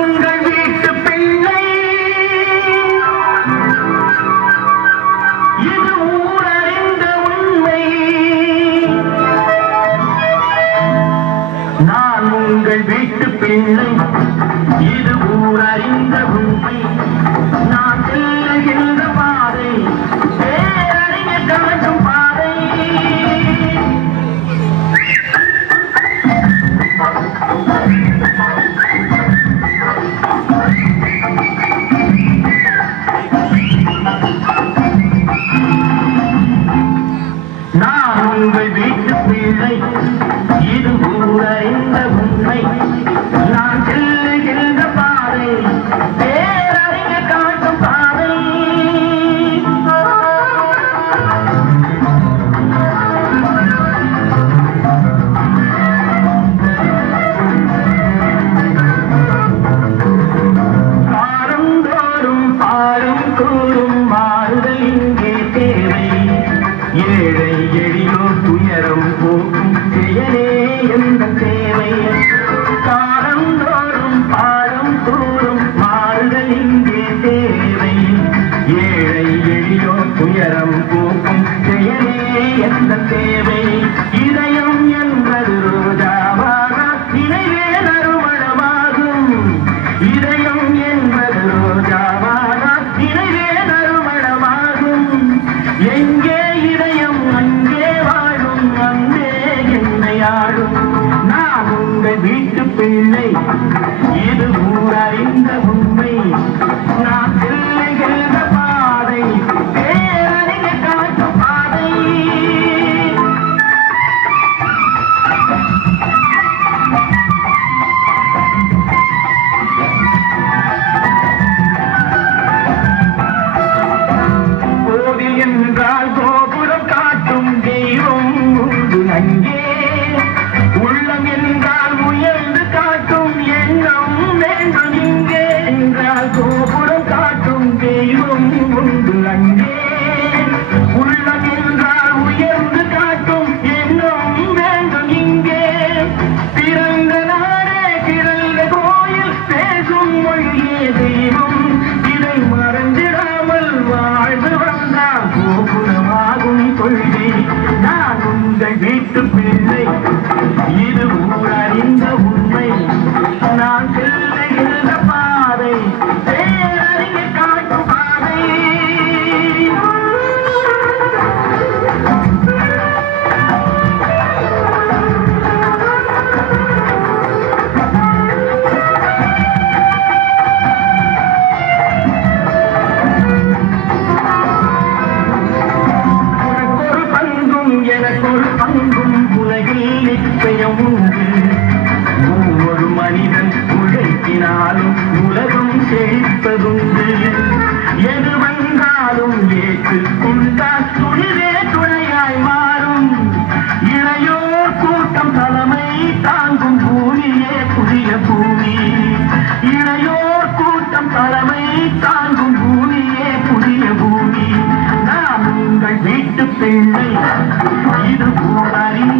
உங்கள் வீட்டு பிள்ளை, இது ஊரறிந்த உண்மை. நான் உங்கள் வீட்டு பிள்ளை, இது ஊரறிந்த உண்மை. நான் செல்லுகின்ற பாதை பேரறிய காட்டும் பாதை. நான் உங்கள் வீட்டு பிள்ளை, இது ஊரறிந்த உண்மை. நான் செல்லுகின்ற பாதை பேரறிய காட்டும் பாதை. காலந்தோறும் பாடும் கூறும் மாறுதல் இங்கே தேவை. ஏழை எளியோர் துயரம் போக்கும் செயலே எந்த தேவை. காலந்தோறும் பாடும் கூறும் மாறுதல் இங்கே தேவை. ஏழை எளியோர் துயரம் போக்கும் செயலே எந்த தேவை. இதயம் என்பது ரோஜாவாக நினைவே நறுமணமாகும். இதயம் என்பது ரோஜாவாக நினைவே நறுமணமாகும். எங்கே இதயம் அங்கே வாழும், அங்கே என்னையாடும். நான் உங்கள் வீட்டு பிள்ளை, இது ஊரறிந்த உண்மை. நான் செல்லுகின்ற பாதை பேரறிய காட்டும் பாதை. கோவில் என்றால் கோபுரம் காட்டும் தெய்வம் உண்டு அங்கே. உள்ளம் என்றால் உயர்ந்து காட்டும் எண்ணம் வேண்டும் இங்கே. என்றால் கோபுரம் காட்டும் தெய்வம் உண்டு அங்கே. உள்ளம் என்றால் உயர்ந்து காட்டும் எண்ணம் வேண்டும் இங்கே. பிறந்த நாடே பிறந்த கோயில், பேசும் மொழியே தெய்வம். இதை மறந்திடாமல் வாழ்ந்து வந்தால் கோபுரமாகும் கொள்கை. நான் உங்கள் வீட்டு பிள்ளை, இது ஊரறிந்த உண்மை. நான் செல்லுகின்ற பாதை பேரறிய காட்டும் பாதை. உனக்கொரு பங்கும் எனக்கொரு பங்கும் உலகில் நிச்சயம் உண்டு. ஒவ்வொரு மனிதன் உழைக்கினாலும் உலகம் செழிப்பதுண்டு. எது வந்தாலும் ஏற்றுக்கொண்டால் துணிவே துணையாய் மாறும். இளையோர் கூட்டம் தலைமை தாங்கும் பூமியே புதிய பூமி. இளையோர் கூட்டம் தலைமை தாங்கும் பூமியே புதிய பூமி. நான் உங்கள் வீட்டு பிள்ளை, இது ஊரறிந்த